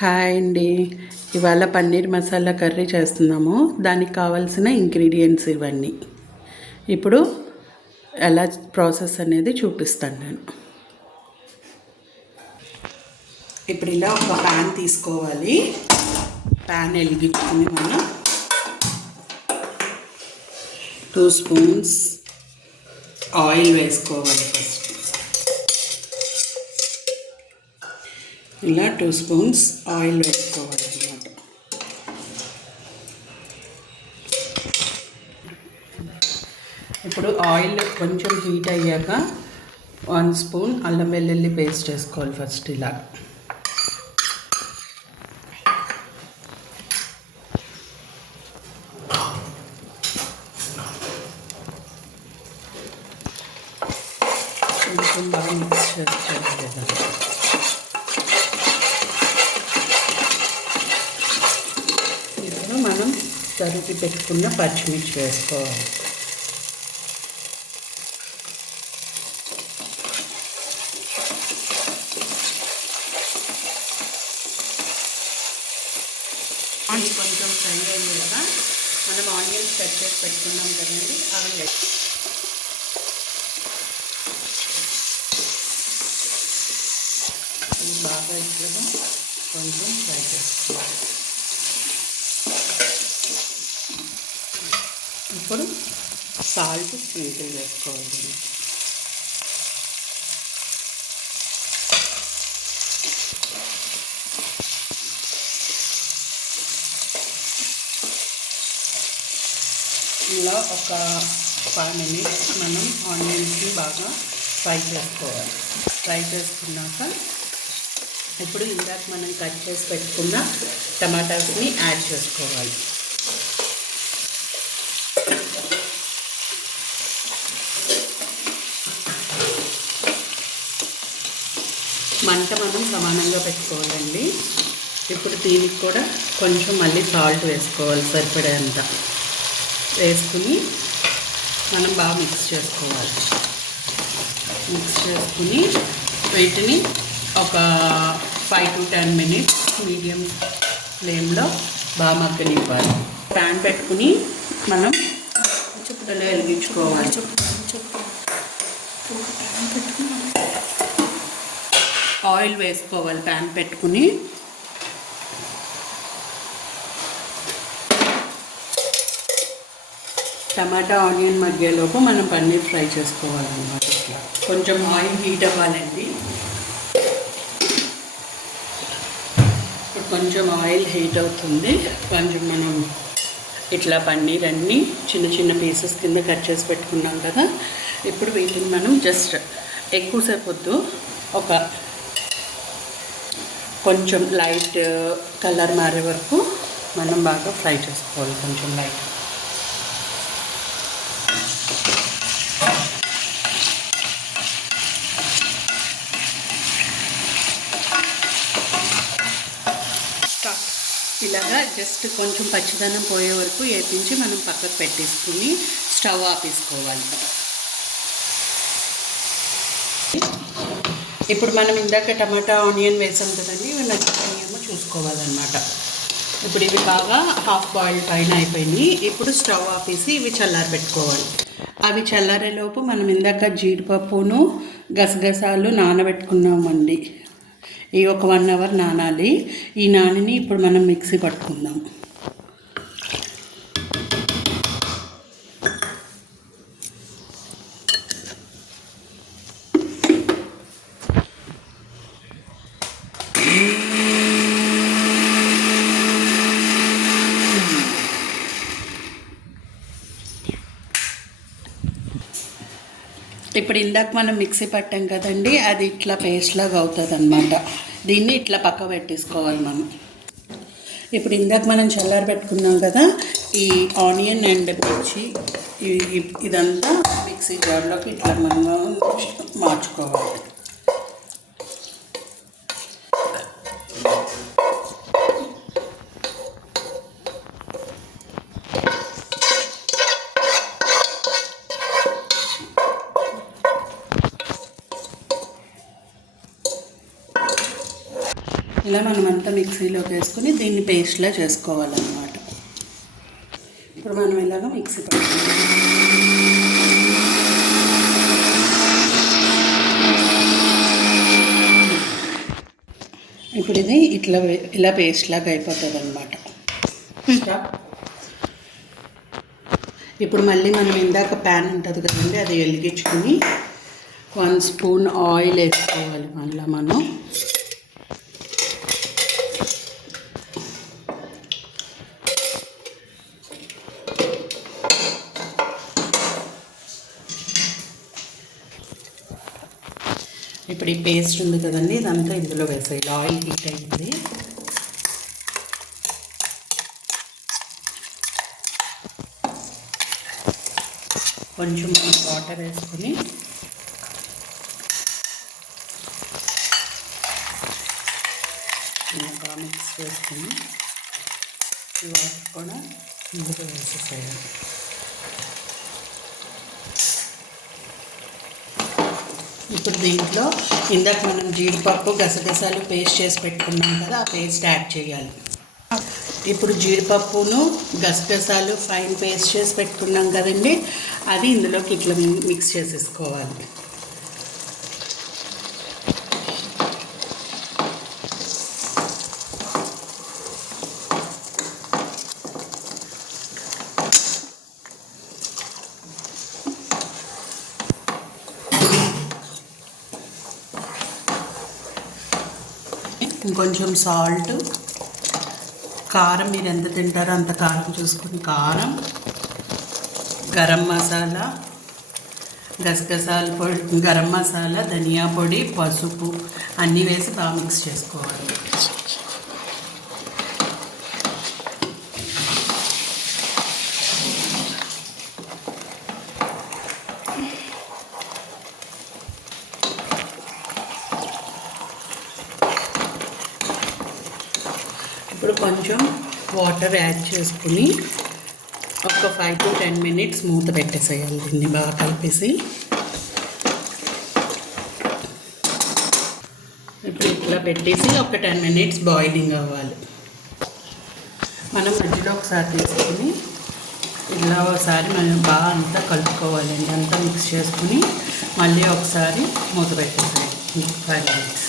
Hi అండి. ఇవాళ paneer masala curry చేస్తున్నాము. దానికి కావాల్సిన ఇంగ్రీడియంట్స్ ఇవన్నీ. ఇప్పుడు ఎలా ప్రాసెస్ అనేది చూపిస్తాను నేను. ఇప్పుడు ఇలా ఒక ప్యాన్ తీసుకోవాలి. ప్యాన్ వెలిగించుకుని మనం 2 స్పూన్స్ ఆయిల్ వేసుకోవాలి. ఫస్ట్ ఇలా 2 స్పూన్స్ ఆయిల్ వేసుకోవాలి అన్నమాట. ఇప్పుడు ఆయిల్ కొంచెం హీట్ అయ్యాక 1 స్పూన్ అల్లం వెల్లుల్లి పేస్ట్ వేసుకోవాలి. ఫస్ట్ ఇలా కొంచెం బాగా మిక్స్ చేసుకోవాలి కదా. మనం తరిగి పెట్టుకున్న పచ్చిమిర్చి వేసుకోవాలి. అది కొంచెం ఫ్రై అయ్యాక మనం ఆనియన్స్ కట్ చేసి పెట్టుకున్నాం కదండి, అవి బాగా ఇట్లా కొంచెం ఫ్రై చేసుకోవాలి. ఇప్పుడు సాల్ట్ స్ప్రింకిల్ వేసుకోవాలి. ఇలా ఒక 5 మినిట్స్ మనం ఆనియన్స్ని బాగా ఫ్రై చేసుకోవాలి. ఫ్రై చేసుకున్నాక ఇప్పుడు ఇందాక మనం కట్ చేసి పెట్టుకున్న టమాటాస్ని యాడ్ చేసుకోవాలి. మంట మనం సమానంగా పెట్టుకోవాలండి. ఇప్పుడు దీనికి కూడా కొంచెం మళ్ళీ సాల్ట్ వేసుకోవాలి, సరిపడేంత వేసుకుని మనం బాగా మిక్స్ చేసుకోవాలి. మిక్స్ చేసుకుని వీటిని ఒక 5 to 10 మినిట్స్ మీడియం ఫ్లేమ్లో బాగా మగ్గనివ్వాలి. ప్యాన్ పెట్టుకుని మనం చుట్టలో వెలిగించుకోవాలి. ఆయిల్ వేసుకోవాలి. ప్యాన్ పెట్టుకుని టమాటా ఆనియన్ మధ్యలోపు మనం పన్నీర్ ఫ్రై చేసుకోవాలన్నమాట. ఇట్లా కొంచెం ఆయిల్ హీట్ అవ్వాలండి. ఇప్పుడు కొంచెం ఆయిల్ హీట్ అవుతుంది. కొంచెం మనం ఇట్లా పన్నీర్ అన్నీ చిన్న చిన్న పీసెస్ కింద కట్ చేసి పెట్టుకున్నాం కదా. ఇప్పుడు వీటిని మనం జస్ట్ ఎక్కువసేపు వద్దు, ఒక కొంచెం లైట్ కలర్ మారే వరకు మనం బాగా ఫ్రై చేసుకోవాలి. కొంచెం లైట్ ఇలాగా జస్ట్ కొంచెం పచ్చిదనం పోయే వరకు వేపించి మనం పక్కకు పెట్టేసుకుని స్టవ్ ఆపేసుకోవాలి. ఇప్పుడు మనం ఇందాక టమాటా ఆనియన్ వేసాం కదండి, ఇవి నచ్చుతాయేమో చూసుకోవాలన్నమాట. ఇప్పుడు ఇవి బాగా హాఫ్ బాయిల్డ్ పైన అయిపోయినాయి. ఇప్పుడు స్టవ్ ఆపేసి ఇవి చల్లారి పెట్టుకోవాలి. అవి చల్లారేలోపు మనం ఇందాక జీడిపప్పును గసగసాలు నానబెట్టుకున్నామండి. ఇవి ఒక 1 అవర్ నానాలి. ఈ నానిని ఇప్పుడు మనం మిక్సీ పట్టుకుందాం. ఇప్పుడు ఇందాక మనం మిక్సీ పట్టాం కదండి, అది ఇట్లా పేస్ట్ లాగా అవుతుంది అన్నమాట. దీన్ని ఇట్లా పక్క పెట్టేసుకోవాలి మనం. ఇప్పుడు ఇందాక మనం చల్లారి పెట్టుకున్నాం కదా, ఈ ఆనియన్ అండ్ మిర్చి ఇదంతా మిక్సీ జార్లోకి ఇట్లా మనం మార్చుకోవాలి. ఇలా మనమంతా మిక్సీలోకి వేసుకుని దీన్ని పేస్ట్లా చేసుకోవాలన్నమాట. ఇప్పుడు మనం ఇలాగ మిక్సీ పెట్టుకుంటాం. ఇప్పుడు ఇది ఇలా పేస్ట్ లాగా అయిపోతుంది అన్నమాట. ఇప్పుడు మళ్ళీ మనం ఇందాక ప్యాన్ ఉంటుంది కదండి, అది వెలిగించుకుని 1 స్పూన్ ఆయిల్ వేసుకోవాలి. మళ్ళీ మనం ఇప్పుడు ఈ పేస్ట్ ఉంది కదండి, ఇదంతా ఇందులో వేసేయాలి. ఆయిల్ హీట్ అయింది. కొంచెం వాటర్ వేసుకొని బాగా మిక్స్ చేసుకొని ఈ వాటర్ కూడా ఇందులో వేసేసేయాలి. ఇప్పుడు దీంట్లో ఇందాక మనం జీడిపప్పు గసగసాలు పేస్ట్ చేసి పెట్టుకున్నాం కదా, ఆ పేస్ట్ యాడ్ చేయాలి. ఇప్పుడు జీడిపప్పును గసగసాలు ఫైన్ పేస్ట్ చేసి పెట్టుకున్నాం కదండి, అది ఇందులోకి ఇట్లా మిక్స్ చేసేసుకోవాలి. ఇంకొంచెం సాల్ట్, కారం మీరు ఎంత తింటారో అంత కారం చూసుకుని కారం, గరం మసాలా, గసగసాల పొడి, గరం మసాలా, ధనియా పొడి, పసుపు అన్నీ వేసి బాగా మిక్స్ చేసుకోవాలి. ఇప్పుడు కొంచెం వాటర్ యాడ్ చేసుకుని ఒక 5 to 10 minutes మూత పెట్టేసేయాలి. దీన్ని బాగా కలిపేసి ఇప్పుడు ఇట్లా పెట్టేసి ఒక 10 minutes బాయిలింగ్ అవ్వాలి. మనం మధ్యలో ఒకసారి తీసుకుని ఇలా ఒకసారి మనం బాగా అంతా కలుపుకోవాలండి. అంతా మిక్స్ చేసుకుని మళ్ళీ ఒకసారి మూత పెట్టేసేయాలి 5 minutes.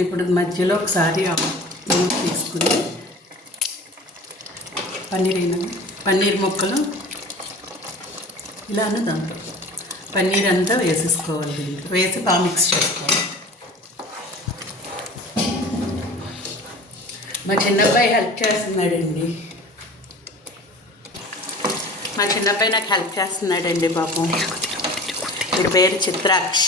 ఇప్పుడు మధ్యలో ఒకసారి తీసుకుని పన్నీర్ ముక్కలు ఇలానే దాంట్లో పన్నీర్ అంతా వేసేసుకోవాలి. దీంట్లో వేసి బాగా మిక్స్ చేసుకోవాలి. మా చిన్నబ్బాయి హెల్ప్ చేస్తున్నాడండి. నాకు హెల్ప్ చేస్తున్నాడండి పాపం. వీడి పేరు చిత్రాక్ష్.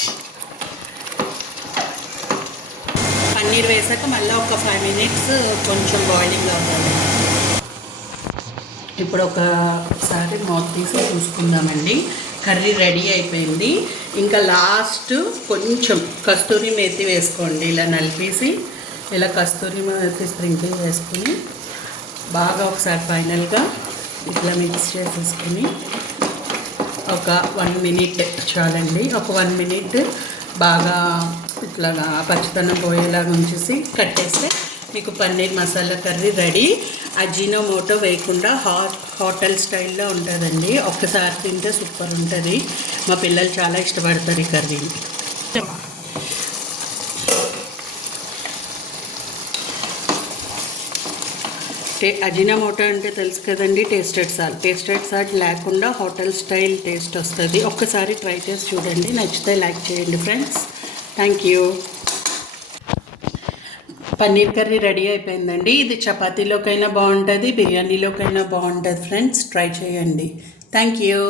పన్నీర్ వేసాక మళ్ళీ ఒక 5 minutes కొంచెం బాయిలింగ్ అవ్వాలి. ఇప్పుడు ఒకసారి మూత తీసి చూసుకుందామండి. కర్రీ రెడీ అయిపోయింది. ఇంకా లాస్ట్ కొంచెం కస్తూరి మేతి వేసుకోండి. ఇలా నలిపేసి ఇలా కస్తూరి మేతి స్ప్రింకిల్ వేసుకుని బాగా ఒకసారి ఫైనల్గా ఇట్లా మిక్స్ చేసేసుకుని ఒక 1 minute చాలండి. ఒక 1 minute బాగా ఇట్లాగా పచ్చితనం పోయేలాగా ఉంచేసి కట్టేస్తే మీకు paneer masala curry ready. Ajinomoto వేయకుండా హోటల్ స్టైల్లో ఉంటుందండి. ఒక్కసారి తింటే సూపర్ ఉంటుంది. మా పిల్లలు చాలా ఇష్టపడతారు ఈ కర్రీని. అజినోమోటో అంటే తెలుసు కదండి, టేస్టెడ్ సాల్ట్ లేకుండా హోటల్ స్టైల్ టేస్ట్ వస్తుంది. ఒక్కసారి ట్రై చేసి చూడండి. నచ్చితే లైక్ చేయండి friends. Thank you. Paneer curry ready అయిపోయిందండి. ఇది చపాతీలోకైనా బాగుంటుంది, బిర్యానీలోకైనా బాగుంటుంది ఫ్రెండ్స్. ట్రై చేయండి. Thank you.